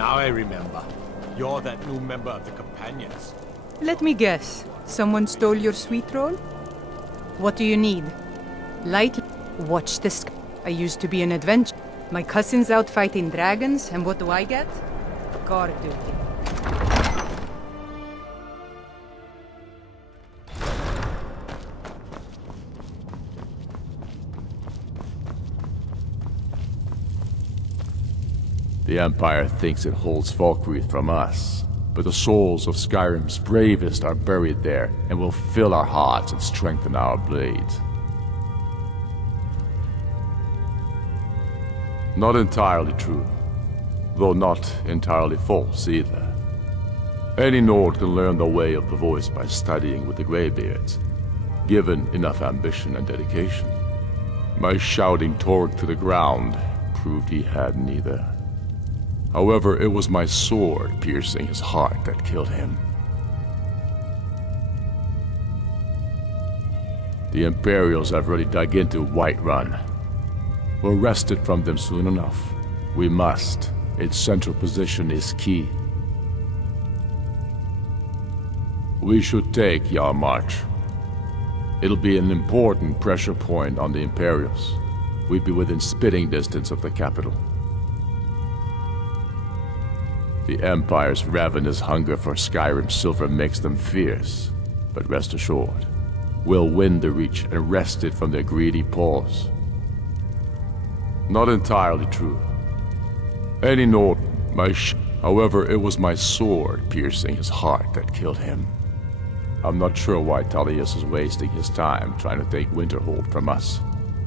Now I remember. You're that new member of the Companions. Let me guess. Someone stole your sweet roll? What do you need? Light? Watch this. I used to be an adventurer. My cousin's out fighting dragons, and what do I get? Guard duty. The Empire thinks it holds Valkyrie from us, but the souls of Skyrim's bravest are buried there and will fill our hearts and strengthen our blades. Not entirely true, though not entirely false either. Any Nord can learn the way of the voice by studying with the Greybeards, given enough ambition and dedication. My shouting Torg to the ground proved he had neither. However, it was my sword piercing his heart that killed him. The Imperials have already dug into Whiterun. We'll wrest it from them soon enough. We must. Its central position is key. We should take Yarmarch. It'll be an important pressure point on the Imperials. We'd be within spitting distance of the capital. The Empire's ravenous hunger for Skyrim silver makes them fierce, but rest assured, we'll win the Reach and wrest it from their greedy paws. Not entirely true. Any Nord, however, it was my sword piercing his heart that killed him. I'm not sure why Tullius is wasting his time trying to take Winterhold from us,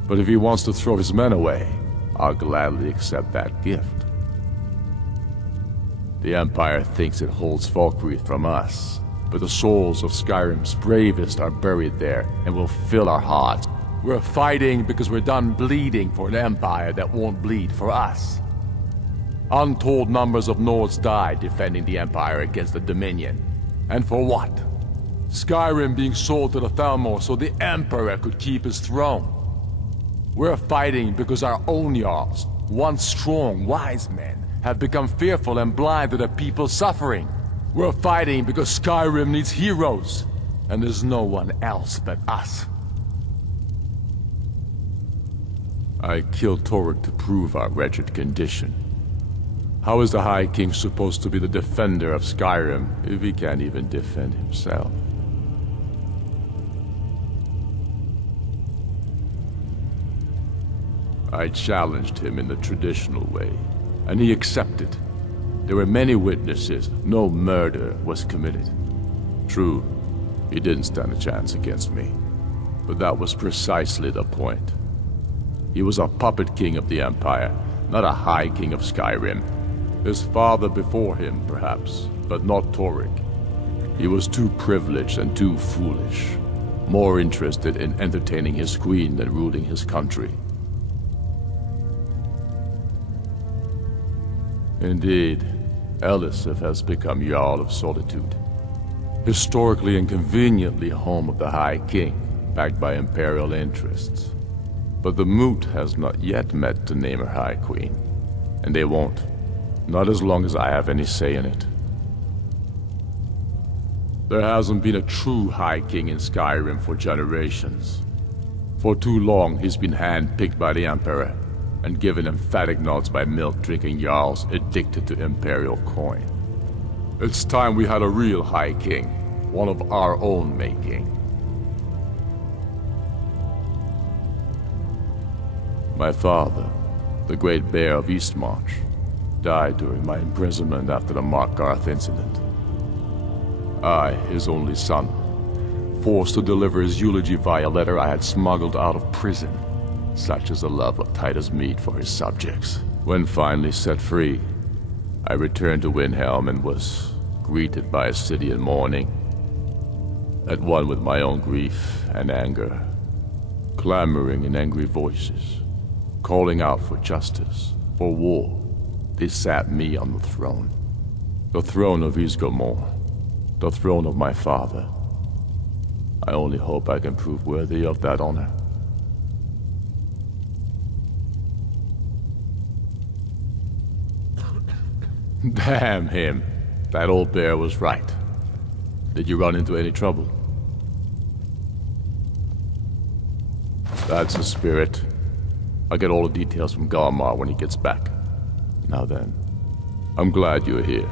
but if he wants to throw his men away, I'll gladly accept that gift. The Empire thinks it holds Valkyrie from us, but the souls of Skyrim's bravest are buried there and will fill our hearts. We're fighting because we're done bleeding for an Empire that won't bleed for us. Untold numbers of Nords died defending the Empire against the Dominion. And for what? Skyrim being sold to the Thalmor so the Emperor could keep his throne. We're fighting because our own Jarls, once strong, wise men, have become fearful and blind to the people's suffering. We're fighting because Skyrim needs heroes, and there's no one else but us. I killed Torg to prove our wretched condition. How is the High King supposed to be the defender of Skyrim if he can't even defend himself? I challenged him in the traditional way, and he accepted. There were many witnesses. No murder was committed. True, he didn't stand a chance against me, but that was precisely the point. He was a puppet king of the Empire, not a High King of Skyrim. His father before him, perhaps, but not Torg. He was too privileged and too foolish, more interested in entertaining his queen than ruling his country. Indeed, Elisif has become Jarl of Solitude. Historically and conveniently home of the High King, backed by Imperial interests. But the Moot has not yet met to name her High Queen. And they won't. Not as long as I have any say in it. There hasn't been a true High King in Skyrim for generations. For too long he's been hand-picked by the Emperor, and given emphatic nods by milk-drinking Jarls addicted to Imperial coin. It's time we had a real High King, one of our own making. My father, the Great Bear of Eastmarch, died during my imprisonment after the Markarth incident. I, his only son, forced to deliver his eulogy via letter I had smuggled out of prison. Such is the love of Titus meat for his subjects. When finally set free, I returned to Windhelm and was greeted by a city in mourning, at one with my own grief and anger, clamoring in angry voices, calling out for justice, for war. They sat me on the throne of Ysgramor, the throne of my father. I only hope I can prove worthy of that honor. Damn him. That old bear was right. Did you run into any trouble? That's the spirit. I'll get all the details from Galmar when he gets back. Now then, I'm glad you're here.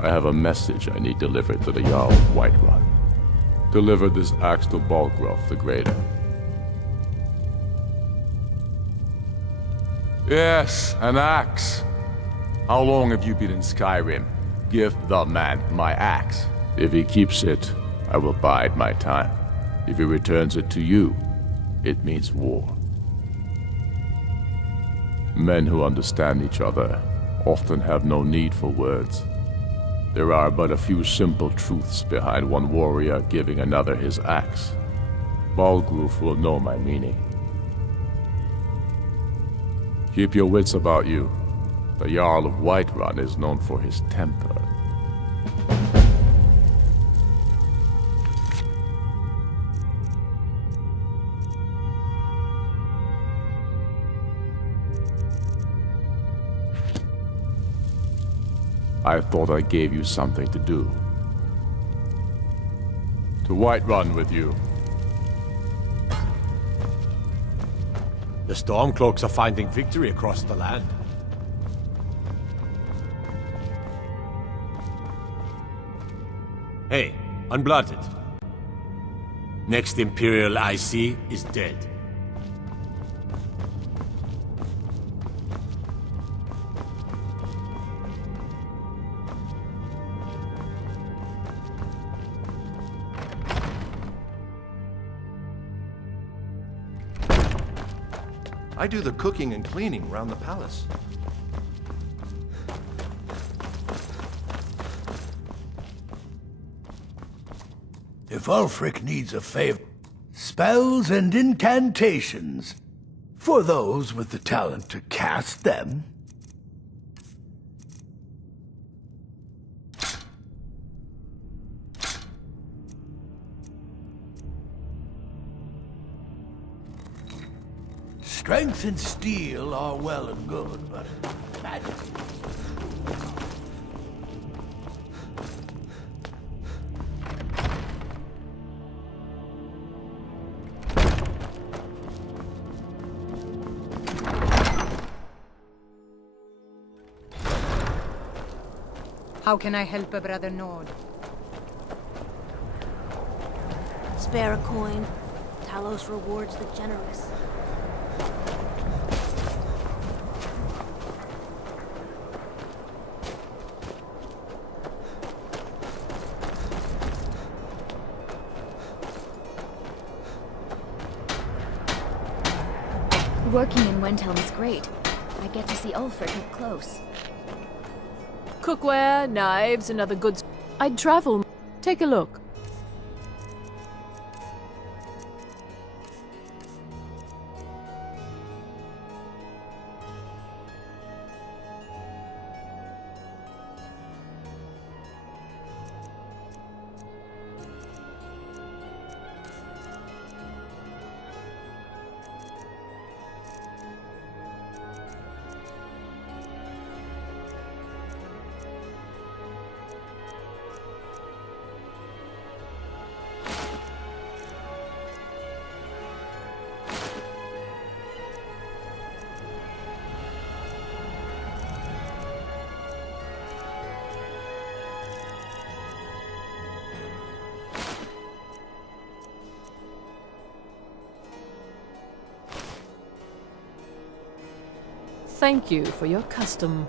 I have a message I need delivered to the Jarl of Whiterun. Deliver this axe to Balgruuf the Greater. Yes, an axe. How long have you been in Skyrim? Give the man my axe. If he keeps it, I will bide my time. If he returns it to you, it means war. Men who understand each other often have no need for words. There are but a few simple truths behind one warrior giving another his axe. Balgruuf will know my meaning. Keep your wits about you. The Jarl of Whiterun is known for his temper. I thought I gave you something to do. To Whiterun with you. The Stormcloaks are finding victory across the land. Hey, Unblotted. Next Imperial I see is dead. I do the cooking and cleaning around the palace. If Ulfric needs a favor, spells and incantations, for those with the talent to cast them. Strength and steel are well and good, but magic... How can I help a brother Nord? Spare a coin. Talos rewards the generous. Working in Wendhelm is great. I get to see Ulfric up close. Cookware, knives, and other goods. I'd travel. Take a look. Thank you for your custom.